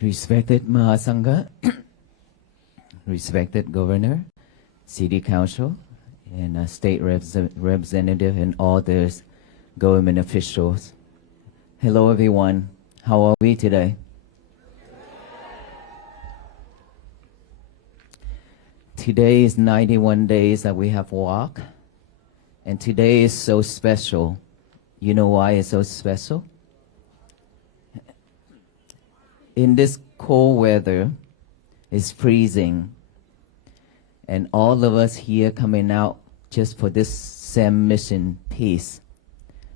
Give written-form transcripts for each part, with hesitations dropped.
Respected Mahasangha, respected Governor, City Council, and State Representative, and all the government officials. Hello, everyone. How are we today? Today is 91 days that we have walked, and today is so special. You know why it's so special? In this cold weather, it's freezing, and all of us here coming out just for this same mission, peace.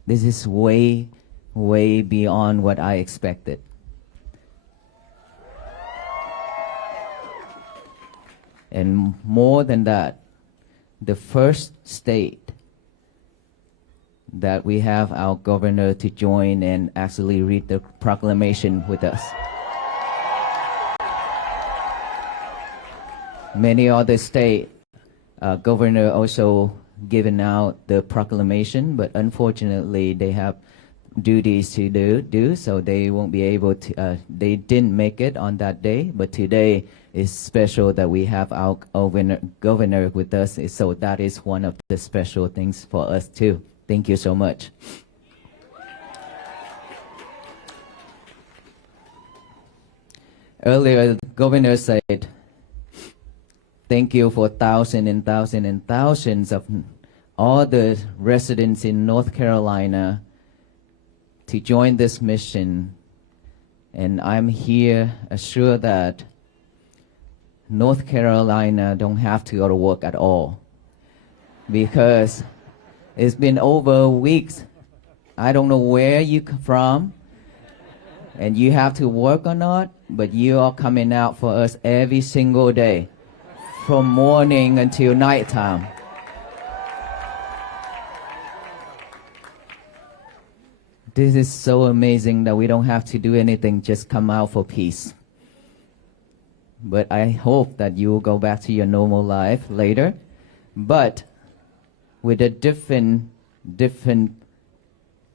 This is way, way beyond what I expected. And more than that, the first state that we have our governor to join and actually read the proclamation with us. Many other state governor also given out the proclamation, but unfortunately they have duties to do, so they won't be able to, they didn't make it on that day, but today is special that we have our governor with us, so that is one of the special things for us too. Thank you so much. Earlier, the governor said, thank you for thousands and thousands and thousands of all the residents in North Carolina to join this mission. And I'm here assured that North Carolina don't have to go to work at all, because it's been over weeks. I don't know where you come from and you have to work or not, but you are coming out for us every single day, from morning until nighttime. This is so amazing that we don't have to do anything, just come out for peace. But I hope that you will go back to your normal life later, but with a different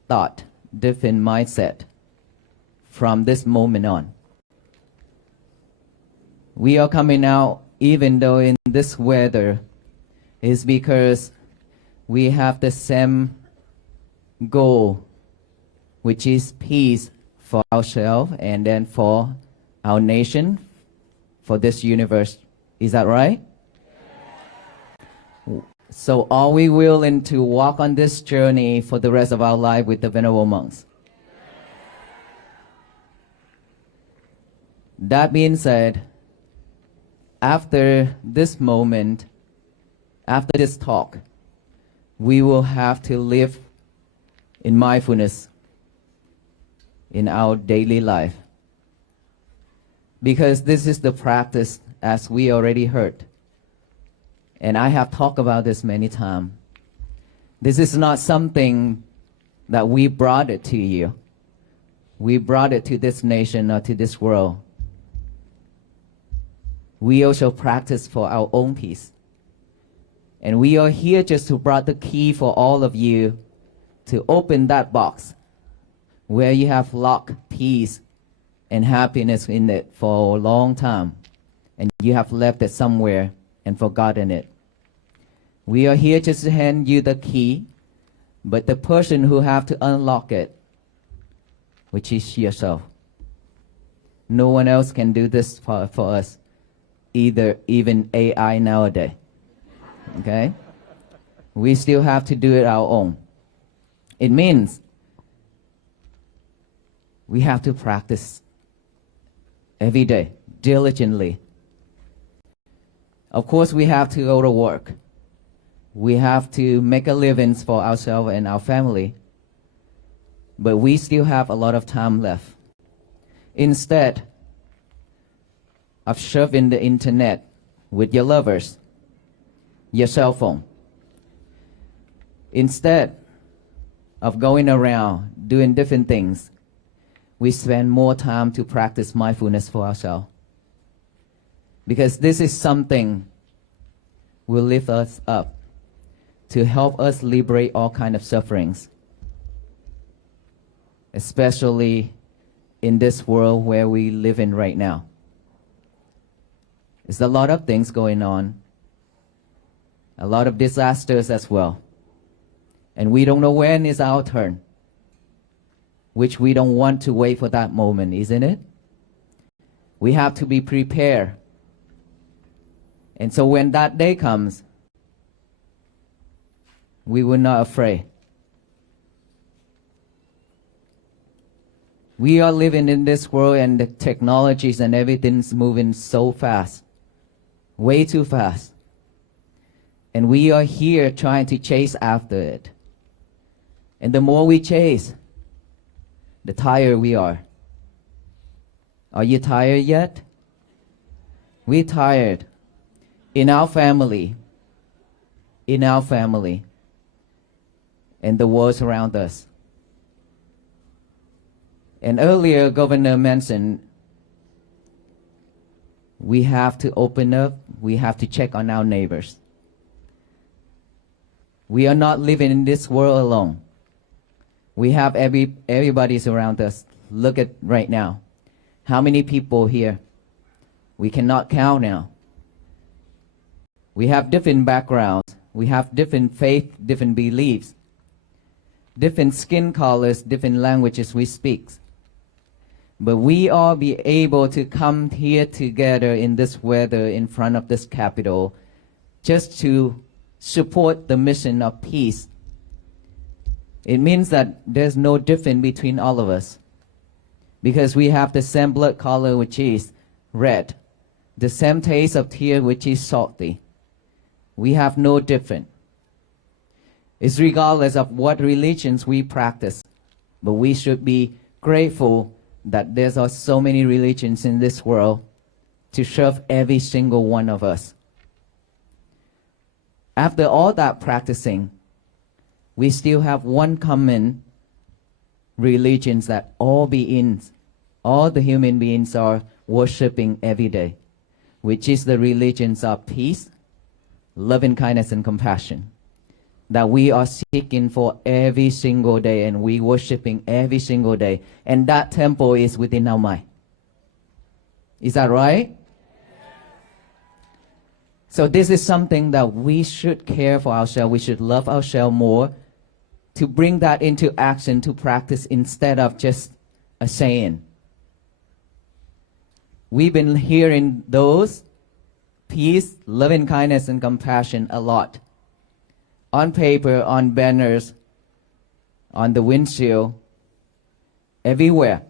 thought, different mindset from this moment on. We are coming out even though in this weather, is because we have the same goal, which is peace for ourselves and then for our nation, for this universe. Is that right? So are we willing to walk on this journey for the rest of our life with the Venerable monks? That being said, after this moment, after this talk, we will have to live in mindfulness in our daily life. Because this is the practice, as we already heard. And I have talked about this many times. This is not something that we brought it to you. We brought it to this nation or to this world. We also practice for our own peace. And we are here just to bring the key for all of you to open that box where you have locked peace and happiness in it for a long time, and you have left it somewhere and forgotten it. We are here just to hand you the key, but the person who have to unlock it, which is yourself. No one else can do this for us, even AI nowadays. Okay? We still have to do it our own. It means we have to practice every day, diligently. Of course, we have to go to work. We have to make a living for ourselves and our family. But we still have a lot of time left. Instead of surfing the internet with your lovers, your cell phone, instead of going around doing different things, we spend more time to practice mindfulness for ourselves. Because this is something will lift us up to help us liberate all kinds of sufferings, especially in this world where we live in right now. There's a lot of things going on, a lot of disasters as well. And we don't know when is our turn, which we don't want to wait for that moment, isn't it? We have to be prepared. And so when that day comes, we were not afraid. We are living in this world and the technologies and everything's moving so fast, way too fast. And we are here trying to chase after it. And the more we chase, the tired we are. Are you tired yet? We're tired. In our family, and the world around us. And earlier, Governor mentioned we have to open up, we have to check on our neighbors. We are not living in this world alone. We have everybody's around us. Look at right now. How many people here? We cannot count now. We have different backgrounds. We have different faith, different beliefs, different skin colors, different languages we speak. But we all be able to come here together in this weather in front of this Capitol just to support the mission of peace. It means that there's no difference between all of us because we have the same blood color, which is red, the same taste of tear, which is salty. We have no difference. It's regardless of what religions we practice, but we should be grateful that there's so many religions in this world to serve every single one of us. After all that practicing, we still have one common religion that all the human beings are worshiping every day, which is the religions of peace, loving kindness, and compassion that we are seeking for every single day and we worshiping every single day. And that temple is within our mind. Is that right? So this is something that we should care for ourselves. We should love ourselves more, to bring that into action, to practice instead of just a saying. We've been hearing those peace, loving kindness, and compassion a lot. On paper, on banners, on the windshield, everywhere.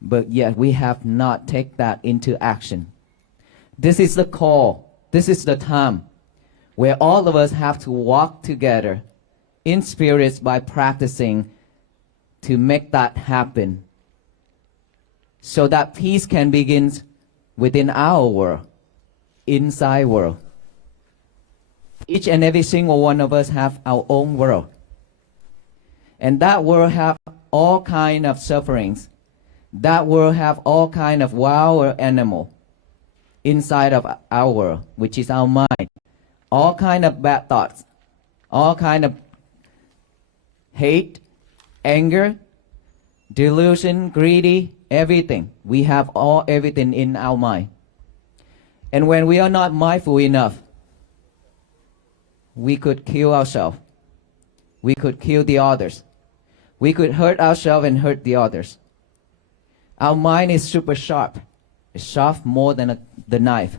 But yet we have not taken that into action. This is the call. This is the time where all of us have to walk together in spirits by practicing to make that happen, so that peace can begin within our world, inside world. Each and every single one of us have our own world. And that world have all kind of sufferings. That world have all kind of wild animal inside of our world, which is our mind. All kind of bad thoughts, all kind of hate, anger, delusion, greedy, everything. We have everything in our mind. And when we are not mindful enough, we could kill ourselves. We could kill the others. We could hurt ourselves and hurt the others. Our mind is super sharp. It's sharp more than the knife.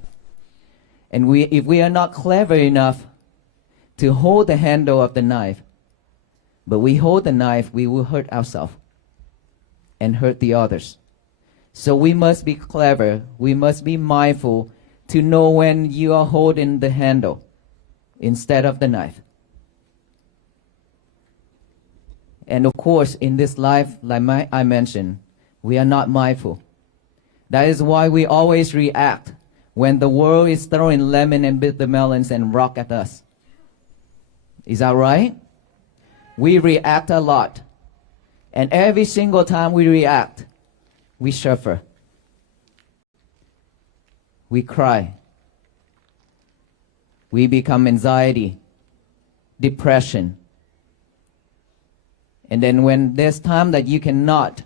And if we are not clever enough to hold the handle of the knife, but we hold the knife, we will hurt ourselves and hurt the others. So we must be clever. We must be mindful to know when you are holding the handle instead of the knife. And of course, in this life, like I mentioned, we are not mindful. That is why we always react when the world is throwing lemon and bitter melons and rock at us. Is that right? We react a lot. And every single time we react, we suffer. We cry. We become anxiety, depression. And then when there's time that you cannot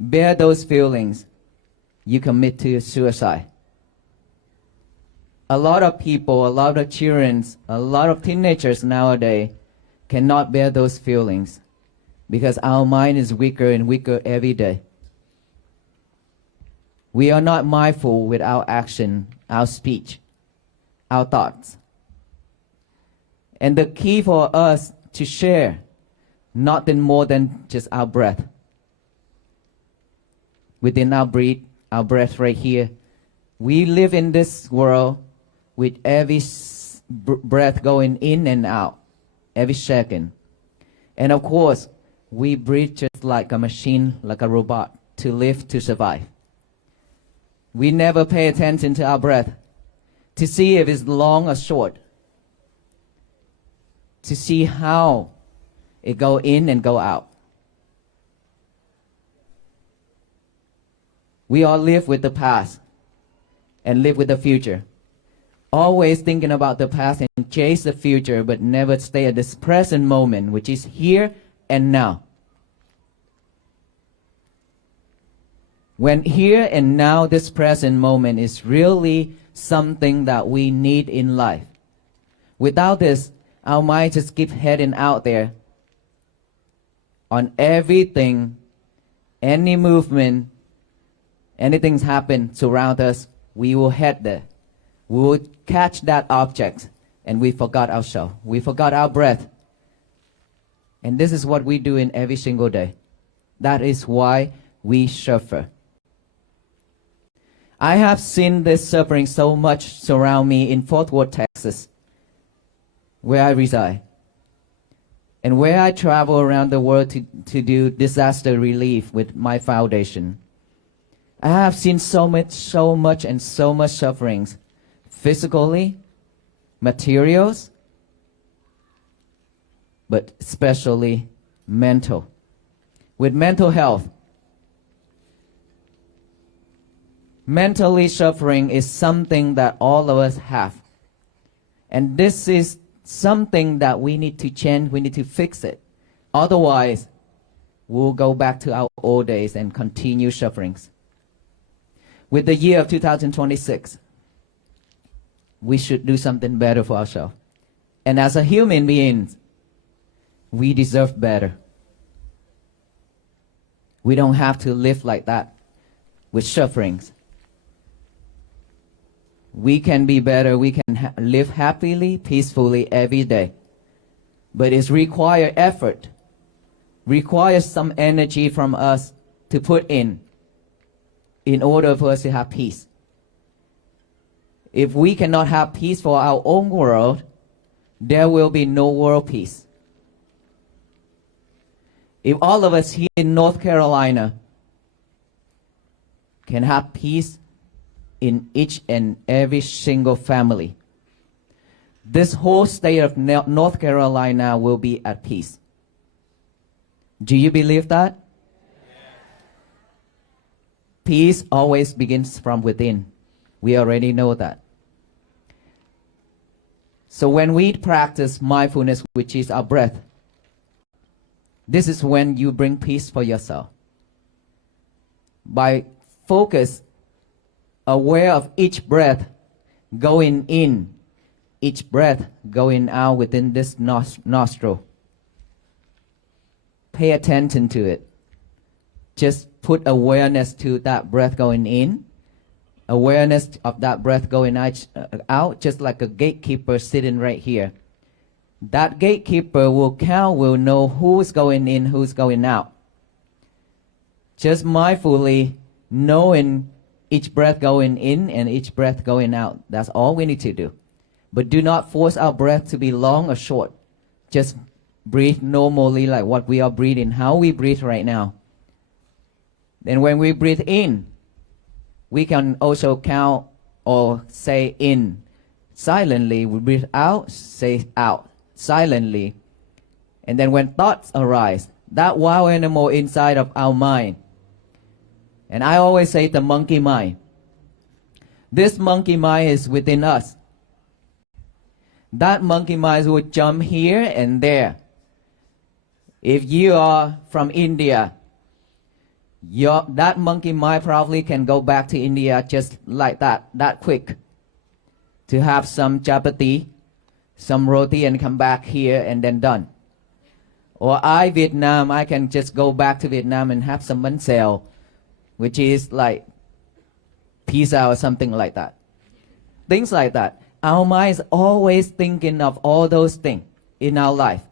bear those feelings, you commit to suicide. A lot of people, a lot of children, a lot of teenagers nowadays cannot bear those feelings because our mind is weaker and weaker every day. We are not mindful with our action, our speech, our thoughts. And the key for us to share, nothing more than just our breath. Within our breath right here, we live in this world with every breath going in and out, every second. And of course, we breathe just like a machine, like a robot, to live, to survive. We never pay attention to our breath, to see if it's long or short, to see how it go in and go out. We all live with the past and live with the future. Always thinking about the past and chase the future, but never stay at this present moment, which is here and now. When here and now, this present moment is really something that we need in life. Without this, our mind just keep heading out there on everything, any movement, anything's happen surround us, we will head there. We will catch that object, and we forgot ourselves. We forgot our breath. And this is what we do in every single day. That is why we suffer. I have seen this suffering so much surround me in Fort Worth, Texas, where I reside, and where I travel around the world to do disaster relief with my foundation. I have seen so much sufferings, physically, materials, but especially mental. With mental health, mentally suffering is something that all of us have. And this is something that we need to change, we need to fix it. Otherwise, we'll go back to our old days and continue sufferings. With the year of 2026, we should do something better for ourselves. And as a human beings, we deserve better. We don't have to live like that with sufferings. We can be better. We can live happily, peacefully every day. But it requires effort, requires some energy from us to put in order for us to have peace. If we cannot have peace for our own world, there will be no world peace. If all of us here in North Carolina can have peace in each and every single family, this whole state of North Carolina will be at peace. Do you believe that? Peace always begins from within. We already know that. So when we practice mindfulness, which is our breath, this is when you bring peace for yourself. By focus, aware of each breath going in, each breath going out within this nostril. Pay attention to it. Just put awareness to that breath going in, awareness of that breath going out, just like a gatekeeper sitting right here. That gatekeeper will count, will know who's going in, who's going out. Just mindfully knowing each breath going in and each breath going out. That's all we need to do. But do not force our breath to be long or short. Just breathe normally like what we are breathing, how we breathe right now. Then when we breathe in, we can also count or say in. Silently, we breathe out, say out. Silently. And then when thoughts arise, that wild animal inside of our mind, and I always say the monkey mind. This monkey mind is within us. That monkey mind will jump here and there. If you are from India, that monkey mind probably can go back to India just like that quick, to have some chapati, some roti, and come back here and then done. Or Vietnam, I can just go back to Vietnam and have some bánh xèo, which is like pizza or something like that. Things like that. Our mind is always thinking of all those things in our life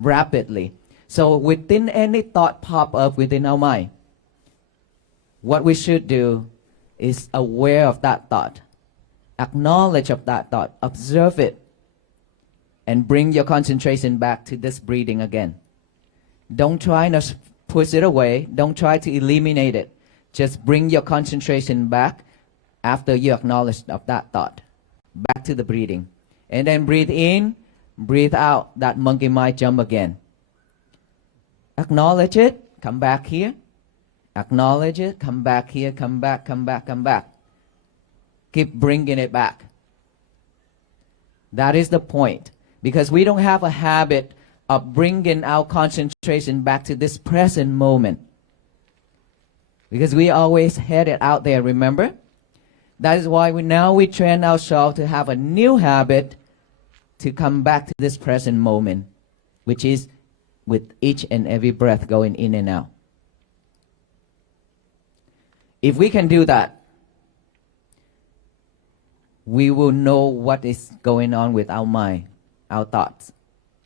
rapidly. So within any thought pop up within our mind, what we should do is aware of that thought, acknowledge of that thought, observe it, and bring your concentration back to this breathing again. Don't try to push it away. Don't try to eliminate it. Just bring your concentration back after you acknowledge of that thought, back to the breathing. And then breathe in, breathe out, that monkey might jump again. Acknowledge it, come back here. Acknowledge it, come back here, come back, come back, come back. Keep bringing it back. That is the point. Because we don't have a habit of bringing our concentration back to this present moment. Because we always headed out there, remember? That is why we train ourselves to have a new habit to come back to this present moment, which is with each and every breath going in and out. If we can do that, we will know what is going on with our mind, our thoughts.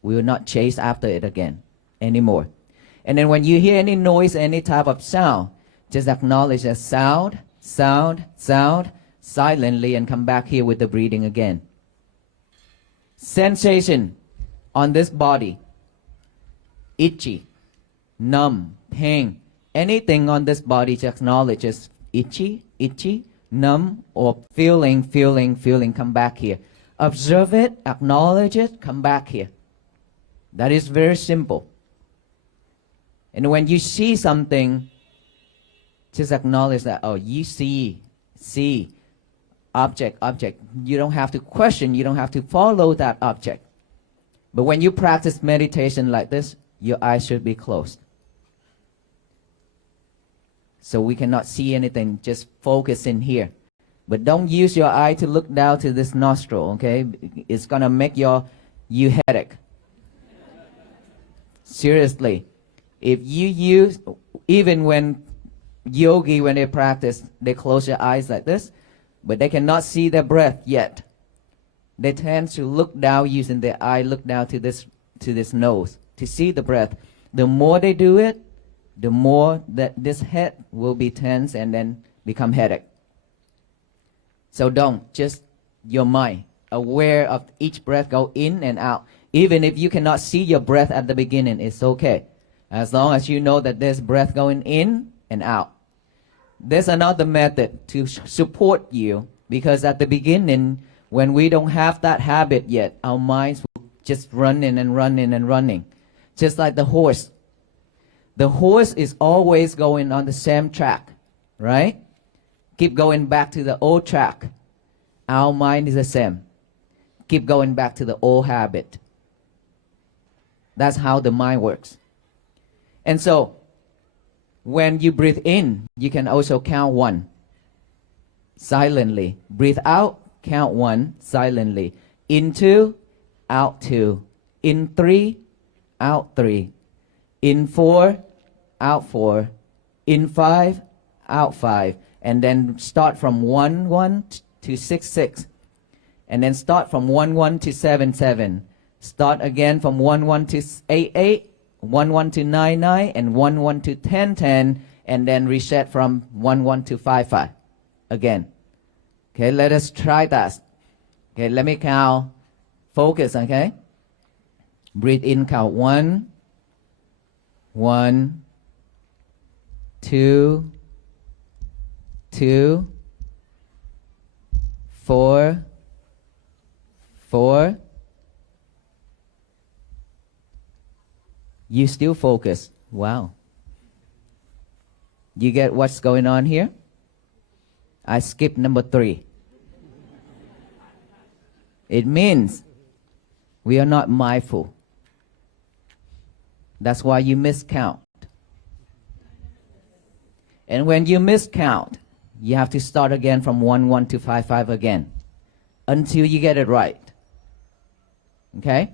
We will not chase after it again anymore. And then when you hear any noise, any type of sound, just acknowledge that sound, sound, sound, silently, and come back here with the breathing again. Sensation on this body, itchy, numb, pain, anything on this body, just acknowledge as itchy, itchy, numb, or feeling, come back here. Observe it, acknowledge it, come back here. That is very simple. And when you see something, just acknowledge that, oh, you see, object. You don't have to question, you don't have to follow that object. But when you practice meditation like this, your eyes should be closed. So we cannot see anything, just focus in here. But don't use your eye to look down to this nostril, okay? It's gonna make you headache. Seriously. If you use, even when yogi, when they practice, they close their eyes like this, but they cannot see their breath yet. They tend to look down using their eye, look down to this nose to see the breath. The more they do it, the more that this head will be tense and then become headache. So don't, just your mind, aware of each breath go in and out. Even if you cannot see your breath at the beginning, it's okay. As long as you know that there's breath going in and out. There's another method to support you, because at the beginning, when we don't have that habit yet, our minds will just running and running and running. Just like the horse. The horse is always going on the same track, right? Keep going back to the old track. Our mind is the same. Keep going back to the old habit. That's how the mind works. And so, when you breathe in, you can also count 1 silently. Breathe out, count 1 silently. In 2, out 2. In 3, out 3. In 4, out 4. In 5, out 5. And then start from 1, 1 to 6, 6. And then start from 1, 1 to 7, 7. Start again from 1, 1 to 8, 8. 1, 1 to 9, 9. And 1, 1 to 10, 10. And then reset from 1, 1 to 5, 5. Again. Okay, let us try that. Okay, let me count. Focus, okay? Breathe in, count 1, 1, 2, 2, 4, 4. You still focus. Wow. You get what's going on here? I skipped number 3. It means we are not mindful. That's why you miscount. And when you miscount, you have to start again from 1-1 to 5-5 again until you get it right. Okay?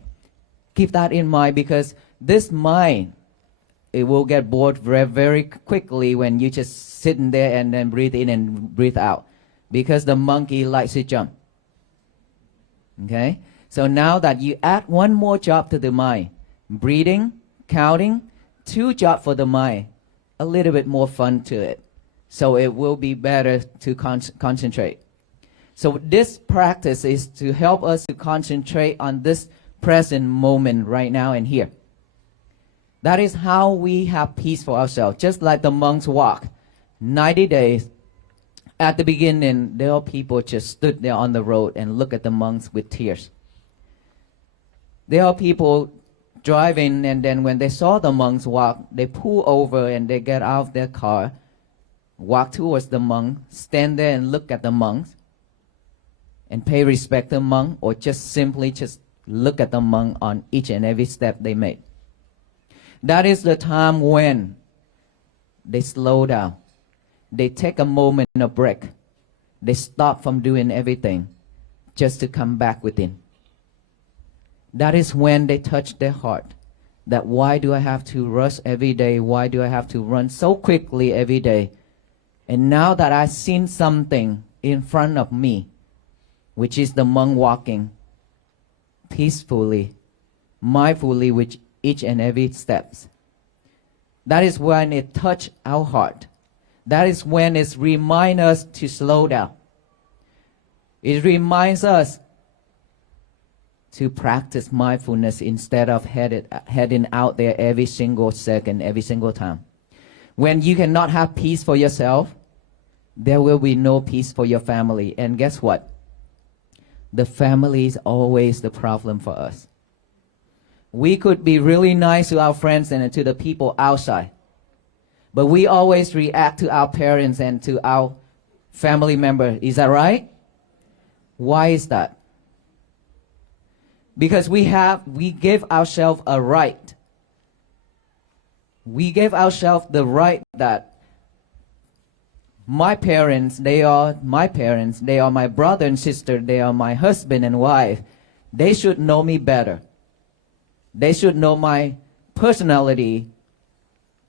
Keep that in mind, because this mind, it will get bored very, very quickly when you just sitting there and then breathe in and breathe out, because the monkey likes to jump. Okay? So now that you add one more job to the mind, breathing, counting, 2 jobs for the mind, a little bit more fun to it. So it will be better to concentrate. So this practice is to help us to concentrate on this present moment right now and here. That is how we have peace for ourselves. Just like the monks walk 90 days. At the beginning, there are people just stood there on the road and look at the monks with tears. There are people driving, and then when they saw the monks walk, they pull over and they get out of their car, walk towards the monk, stand there and look at the monks and pay respect to the monk, or just simply just look at the monk on each and every step they made. That is the time when they slow down. They take a moment, a break. They stop from doing everything just to come back within. That is when they touch their heart. That why do I have to rush every day? Why do I have to run so quickly every day? And now that I've seen something in front of me, which is the monk walking peacefully, mindfully with each and every steps. That is when it touch our heart. That is when it reminds us to slow down. It reminds us to practice mindfulness instead of heading out there every single second, every single time. When you cannot have peace for yourself, there will be no peace for your family. And guess what? The family is always the problem for us. We could be really nice to our friends and to the people outside, but we always react to our parents and to our family member. Is that right? Why is that? Because we give ourselves a right. We give ourselves the right that my parents, they are my parents, they are my brother and sister, they are my husband and wife. They should know me better. They should know my personality.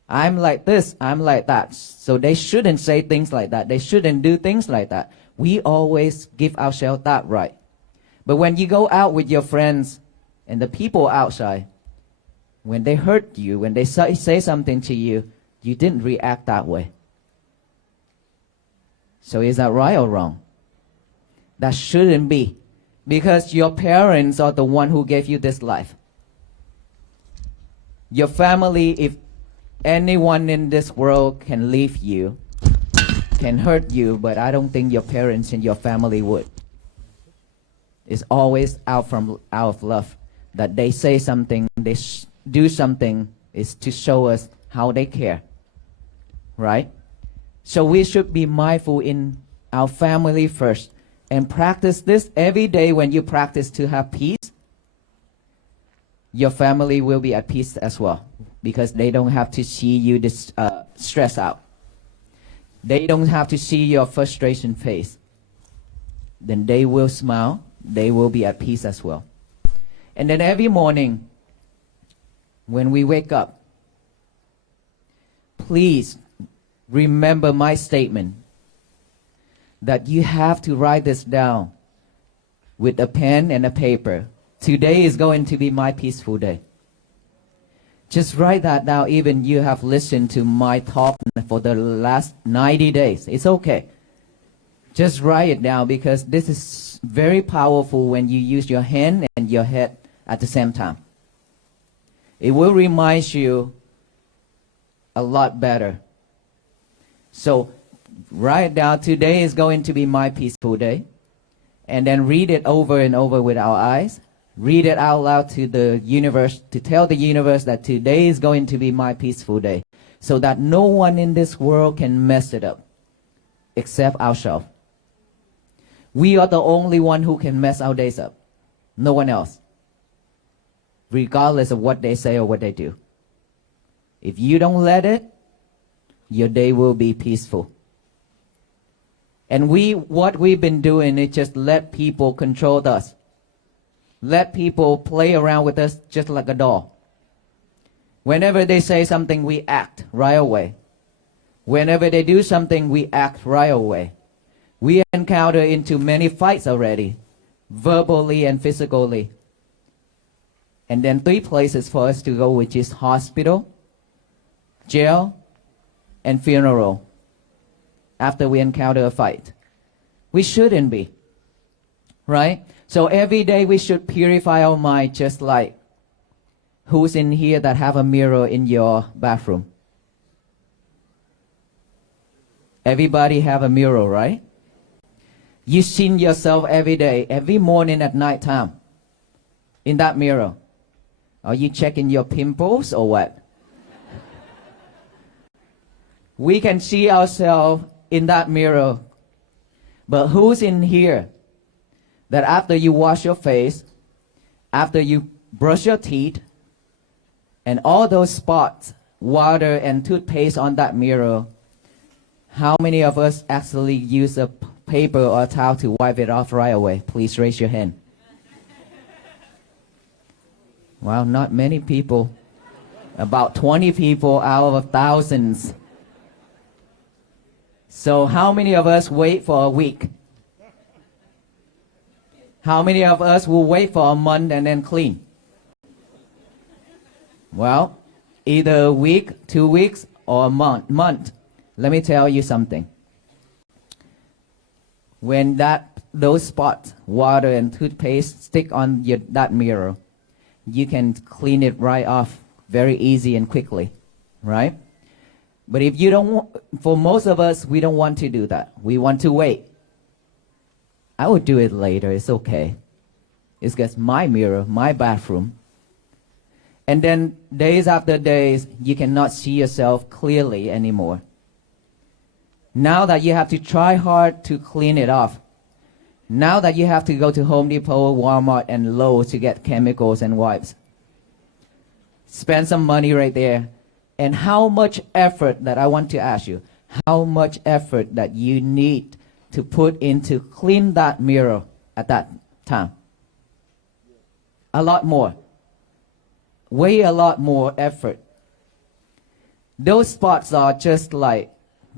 I'm like this, I'm like that. So they shouldn't say things like that. They shouldn't do things like that. We always give ourselves that right. But when you go out with your friends and the people outside, when they hurt you, when they say something to you, you didn't react that way. So is that right or wrong? That shouldn't be. Because your parents are the one who gave you this life. Your family, if anyone in this world can leave you, can hurt you, but I don't think your parents and your family would. It's always out of love. That they say something, they do something, is to show us how they care. Right? So we should be mindful in our family first and practice this every day. When you practice to have peace, your family will be at peace as well, because they don't have to see you stress out. They don't have to see your frustration face. Then they will smile. They will be at peace as well. And then every morning, when we wake up, please remember my statement that you have to write this down with a pen and a paper. Today is going to be my peaceful day. Just write that down. Even you have listened to my talk for the last 90 days. It's okay. Just write it down, because this is very powerful when you use your hand and your head at the same time. It will remind you a lot better. So write down, today is going to be my peaceful day. And then read it over and over with our eyes. Read it out loud to the universe, to tell the universe that today is going to be my peaceful day, so that no one in this world can mess it up except ourselves. We are the only one who can mess our days up. No one else. Regardless of what they say or what they do. If you don't let it, your day will be peaceful. And what we've been doing is just let people control us. Let people play around with us just like a doll. Whenever they say something, we act right away. Whenever they do something, we act right away. We encounter into many fights already, verbally and physically. And then 3 places for us to go, which is hospital, jail, and funeral. After we encounter a fight. We shouldn't be. Right? So every day we should purify our mind, just like who's in here that have a mirror in your bathroom? Everybody have a mirror, right? You see yourself every day, every morning at night time in that mirror. Are you checking your pimples or what? We can see ourselves in that mirror. But who's in here that after you wash your face, after you brush your teeth, and all those spots, water and toothpaste on that mirror, how many of us actually use a paper or a towel to wipe it off right away? Please raise your hand. Well, not many people. About 20 people out of thousands. So how many of us wait for a week? How many of us will wait for a month and then clean? Well, either a week, 2 weeks, or a month. Let me tell you something. When those spots, water and toothpaste stick on that mirror, you can clean it right off very easy and quickly, right? But if you don't, for most of us, we don't want to do that. We want to wait. I will do it later. It's okay. It's just my mirror, my bathroom. And then days after days, you cannot see yourself clearly anymore. Now that you have to try hard to clean it off. Now that you have to go to Home Depot, Walmart, and Lowe's to get chemicals and wipes. Spend some money right there. And how much effort, that I want to ask you, how much effort that you need to put into clean that mirror at that time? A lot more. Way a lot more effort. Those spots are just like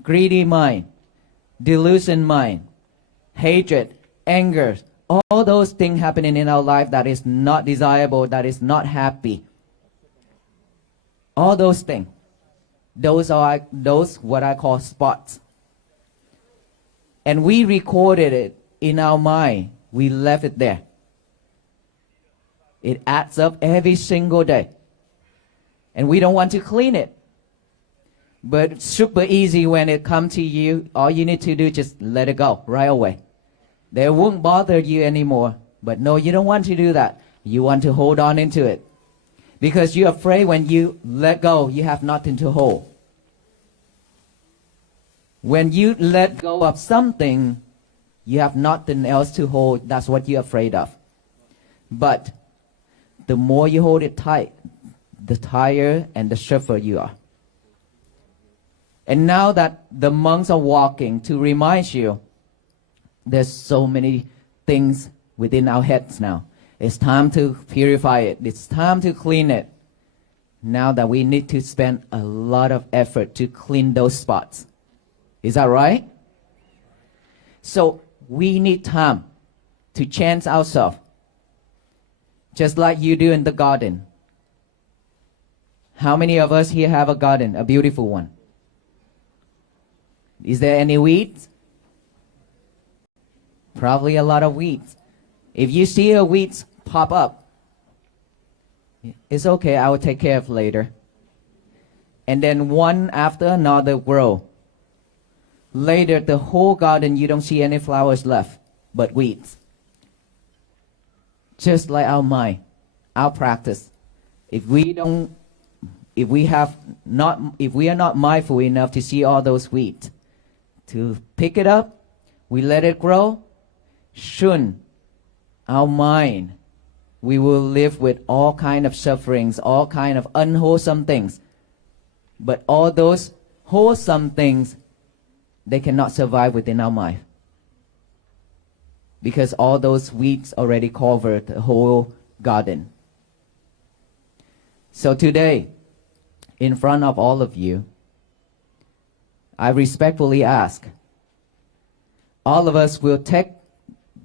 greedy mind, delusion mind, hatred, anger, all those things happening in our life that is not desirable, that is not happy. All those things. Those are what I call spots. And we recorded it in our mind. We left it there. It adds up every single day. And we don't want to clean it. But it's super easy when it comes to you. All you need to do is just let it go right away. They won't bother you anymore. But no, you don't want to do that. You want to hold on into it. Because you're afraid when you let go, you have nothing to hold. When you let go of something, you have nothing else to hold. That's what you're afraid of. But the more you hold it tight, the tighter and the stiffer you are. And now that the monks are walking to remind you, there's so many things within our heads now. It's time to purify it. It's time to clean it. Now that we need to spend a lot of effort to clean those spots. Is that right? So we need time to change ourselves. Just like you do in the garden. How many of us here have a garden, a beautiful one? Is there any weeds? Probably a lot of weeds. If you see a weeds pop up, it's okay, I will take care of later. And then one after another grow. Later, the whole garden, you don't see any flowers left, but weeds. Just like our mind, our practice. If we are not mindful enough to see all those weeds, to pick it up, we let it grow, soon our mind, we will live with all kind of sufferings, all kind of unwholesome things. But all those wholesome things, they cannot survive within our mind. Because all those weeds already covered the whole garden. So today, in front of all of you, I respectfully ask, all of us will take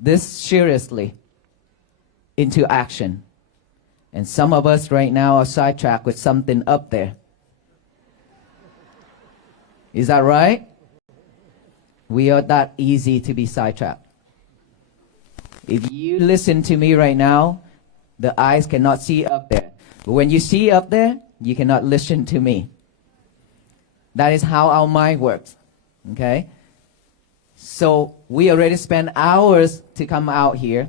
this seriously into action. And some of us right now are sidetracked with something up there. Is that right? We are that easy to be sidetracked. If you listen to me right now, the eyes cannot see up there. But when you see up there, you cannot listen to me. That is how our mind works. Okay? So we already spent hours to come out here.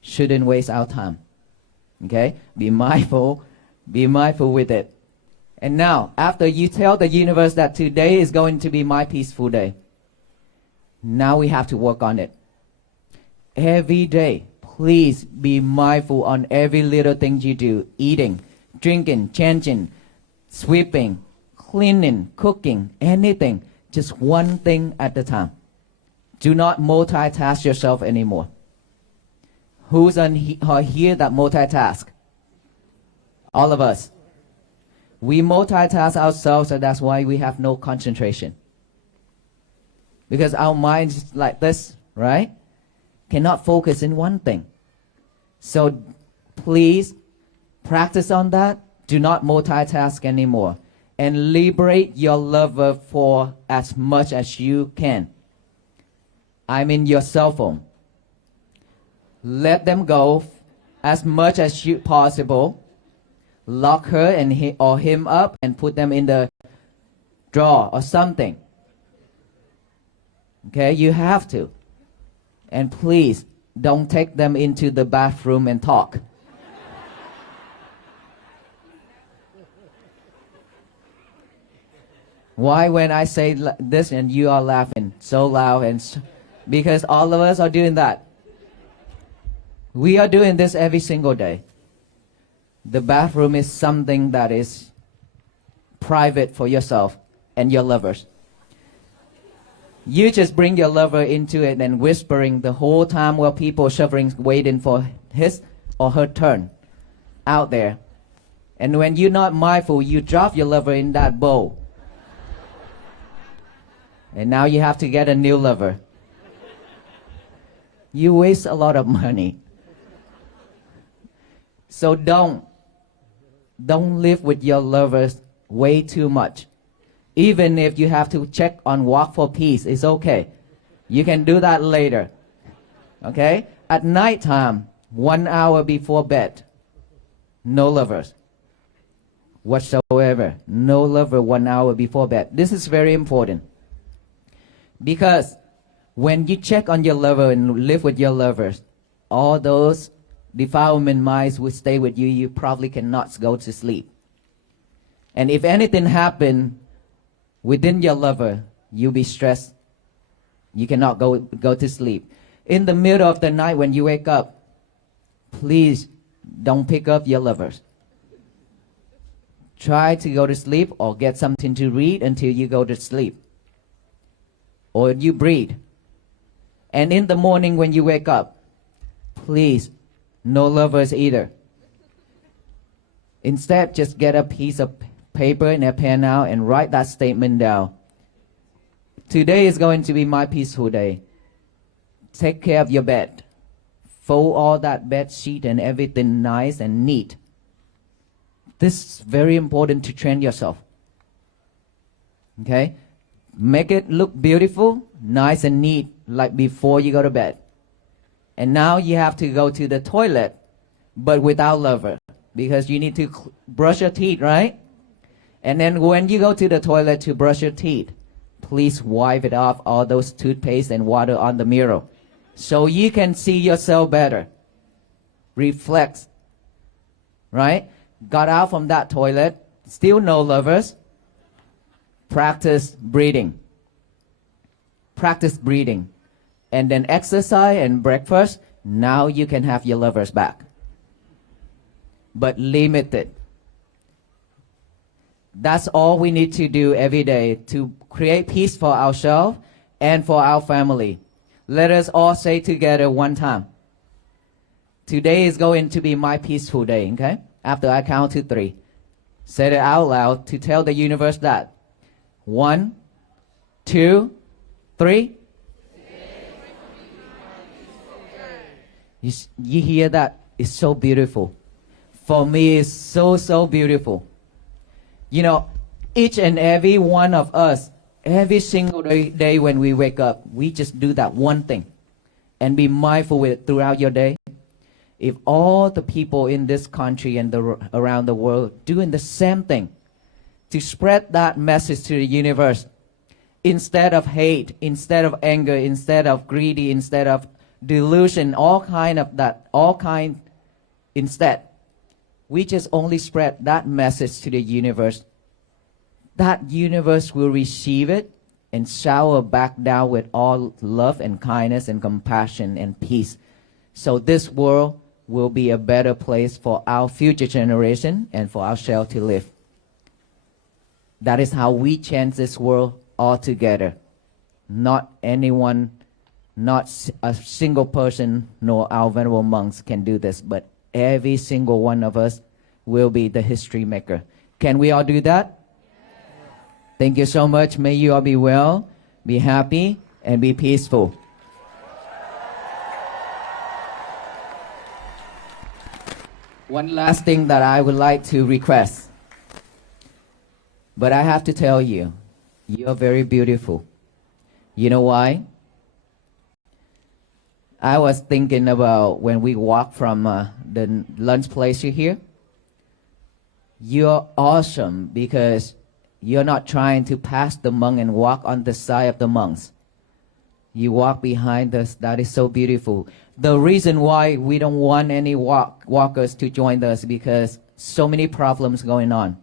Shouldn't waste our time. Okay? Be mindful with it. And now, after you tell the universe that today is going to be my peaceful day, now we have to work on it. Every day, please be mindful on every little thing you do. Eating, drinking, changing, sweeping, cleaning, cooking, anything. Just one thing at a time. Do not multitask yourself anymore. Who's on here that multitask? All of us. We multitask ourselves, and that's why we have no concentration. Because our mind is like this, right? Cannot focus in one thing. So please practice on that. Do not multitask anymore. And liberate your lover for as much as you can. I mean your cell phone. Let them go as much as possible. Lock her and or him up and put them in the drawer or something. Okay, you have to. And please, don't take them into the bathroom and talk. Why when I say this and you are laughing so loud? Because all of us are doing that. We are doing this every single day. The bathroom is something that is private for yourself and your lovers. You just bring your lover into it and whispering the whole time while people shivering, waiting for his or her turn out there. And when you're not mindful, you drop your lover in that bowl. And now you have to get a new lover. You waste a lot of money. So don't live with your lovers way too much. Even if you have to check on Walk for Peace, it's okay. You can do that later. Okay? At night time, 1 hour before bed, no lovers whatsoever. No lover 1 hour before bed. This is very important. Because when you check on your lover and live with your lovers, all those defilement minds will stay with you. You probably cannot go to sleep. And if anything happen within your lover, you'll be stressed. You cannot go to sleep. In the middle of the night when you wake up, please don't pick up your lovers. Try to go to sleep or get something to read until you go to sleep. Or you breathe. And in the morning when you wake up, please, no lovers either. Instead, just get a piece of paper and a pen out and write that statement down. Today is going to be my peaceful day. Take care of your bed. Fold all that bed sheet and everything nice and neat. This is very important to train yourself. Okay? Make it look beautiful, nice and neat, like before you go to bed. And now you have to go to the toilet, but without lover, because you need to brush your teeth, right? And then when you go to the toilet to brush your teeth, please wipe it off all those toothpaste and water on the mirror, so you can see yourself better. Reflex, right? Got out from that toilet, still no lovers. Practice breathing. Practice breathing. And then exercise and breakfast. Now you can have your lovers back. But limited. That's all we need to do every day to create peace for ourselves and for our family. Let us all say together one time. Today is going to be my peaceful day, okay? After I count to 3. Say it out loud to tell the universe that. 1, 2, 3. You hear that? It's so beautiful. For me, it's so, so beautiful. You know, each and every one of us, every single day when we wake up, we just do that one thing and be mindful with it throughout your day. If all the people in this country and around the world doing the same thing to spread that message to the universe, instead of hate, instead of anger, instead of greedy, instead of delusion, instead, we just only spread that message to the universe. That universe will receive it and shower back down with all love and kindness and compassion and peace. So this world will be a better place for our future generation and for ourselves to live. That is how we change this world all together. Not anyone, not a single person, nor our venerable monks can do this, but every single one of us will be the history maker. Can we all do that? Yes. Thank you so much. May you all be well, be happy, and be peaceful. One last thing that I would like to request. But I have to tell you, you're very beautiful. You know why? I was thinking about when we walk from the lunch place here. You're awesome because you're not trying to pass the monk and walk on the side of the monks. You walk behind us. That is so beautiful. The reason why we don't want any walkers to join us because so many problems going on.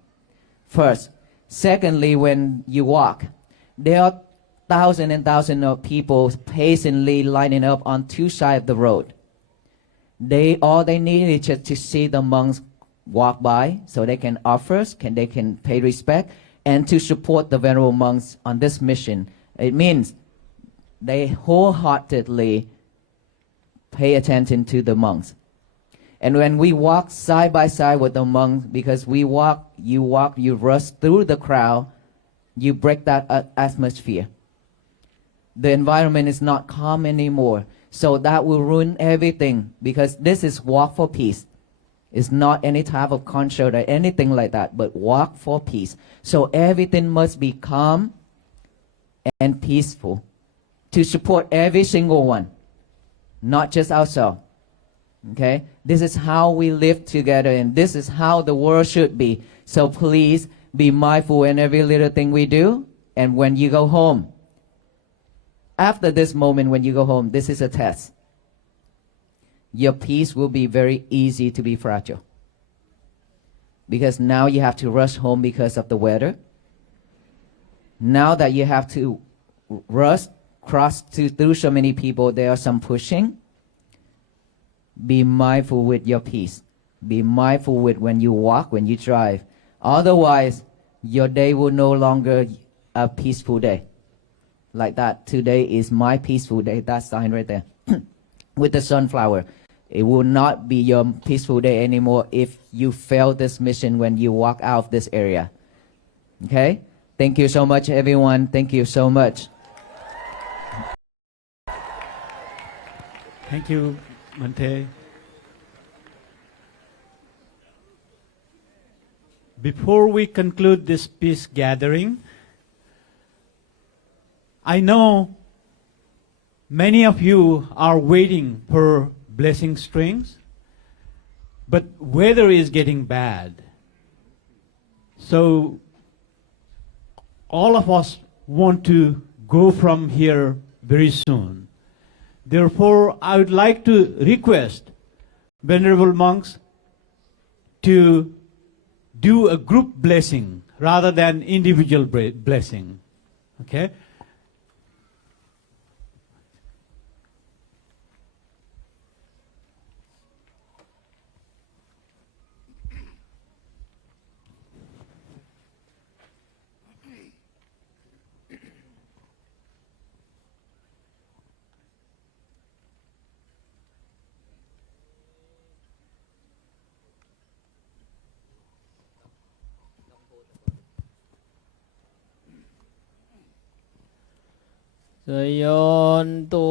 First. Secondly, when you walk, there are thousands and thousands of people patiently lining up on 2 sides of the road. All they need is just to see the monks walk by so they can offer, they can pay respect, and to support the venerable monks on this mission. It means they wholeheartedly pay attention to the monks. And when we walk side by side with the monks, because you rush through the crowd, you break that atmosphere. The environment is not calm anymore. So that will ruin everything because this is walk for peace. It's not any type of concert or anything like that, but walk for peace. So everything must be calm and peaceful to support every single one, not just ourselves. Okay? This is how we live together and this is how the world should be. So please be mindful in every little thing we do. And when you go home, after this moment when you go home, this is a test. Your peace will be very easy to be fragile. Because now you have to rush home because of the weather. Now that you have to cross through so many people, there are some pushing. Be mindful with your peace. Be mindful with when you walk, when you drive. Otherwise, your day will no longer a peaceful day. Like that, today is my peaceful day. That sign right there. With the sunflower. It will not be your peaceful day anymore if you fail this mission when you walk out of this area. Okay? Thank you so much, everyone. Thank you so much. Thank you, Mante. Before we conclude this peace gathering, I know many of you are waiting for blessing strings, but weather is getting bad. So all of us want to go from here very soon. Therefore, I would like to request Venerable monks to do a group blessing rather than individual blessing. Okay? สยนตั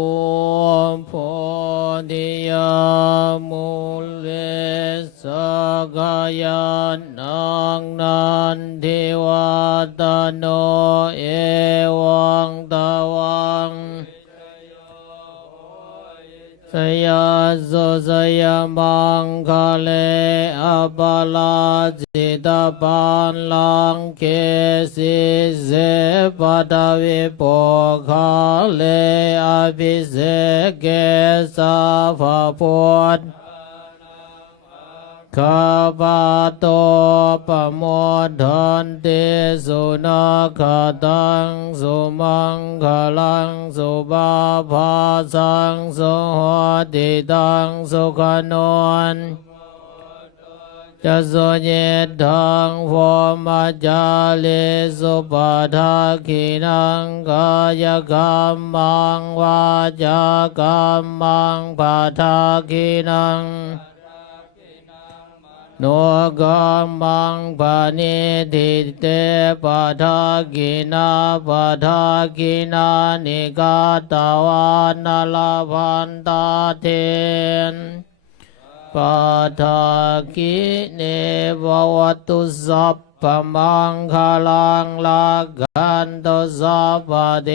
วโพธิยามุเลสกายานังนันทิวัตโนเอวังตวังสยาสุสยมังคะเลอปลาจิตาปันลังเกสิเสปตวิปคาเลอภิเสเกสาภาพุทธข้าพาโตปโมทันติสุนาคตังสุมังคลังสุบาภาสังสุโหติตังสุขโนนจะสุเยทังโวมัจจาลิสุปาทาคินังกายกรรมังวาจากรรมังปาทาคินังโนกัมมังปานิทิเตปะทากินาปะทากินานิกาตวานาลาพันตาเทนปะทากิเนววัตุสัพพมังคลังลากันตุสัพพเท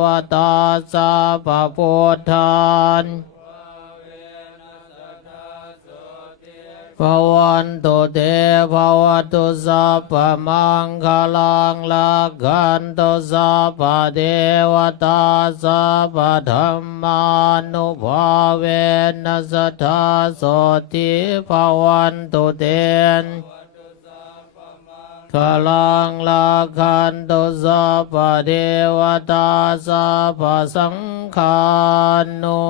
วตาสัพพพุทธานภวันตุเตภวตุสัพพมังคลังลากันตุสัพพเทวตาสัพพธัมมานุภาเวนัสสทธาโสติภวันตุเตขลังลาคันตุสัพพเทวตาสัพพสังฆานุ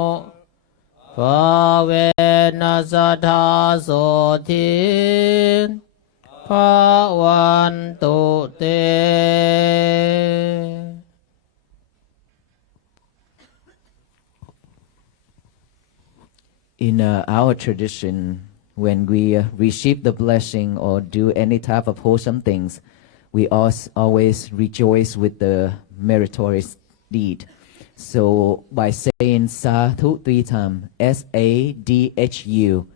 ภาเวนัสสทธาโสทิภวันตุเตIn our tradition, when we receive the blessing or do any type of wholesome things, we always rejoice with the meritorious deed. So by saying Sadhu 3 times, S-A-D-H-U,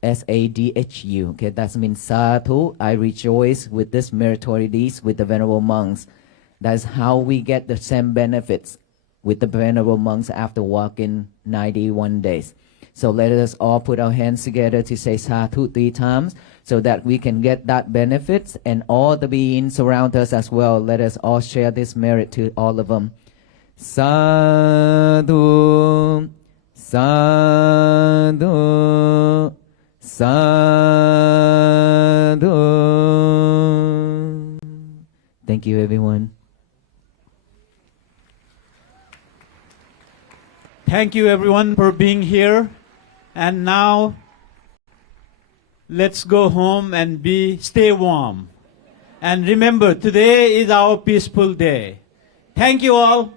S-A-D-H-U, okay, that means Sadhu, I rejoice with this meritorious deeds with the Venerable monks. That's how we get the same benefits with the Venerable monks after walking 91 days. So let us all put our hands together to say Sadhu 3 times so that we can get that benefits and all the beings around us as well. Let us all share this merit to all of them. Sadhu, Sadhu, Sadhu. Thank you, everyone. Thank you everyone for being here. And now let's go home and stay warm. And remember, today is our peaceful day. Thank you all.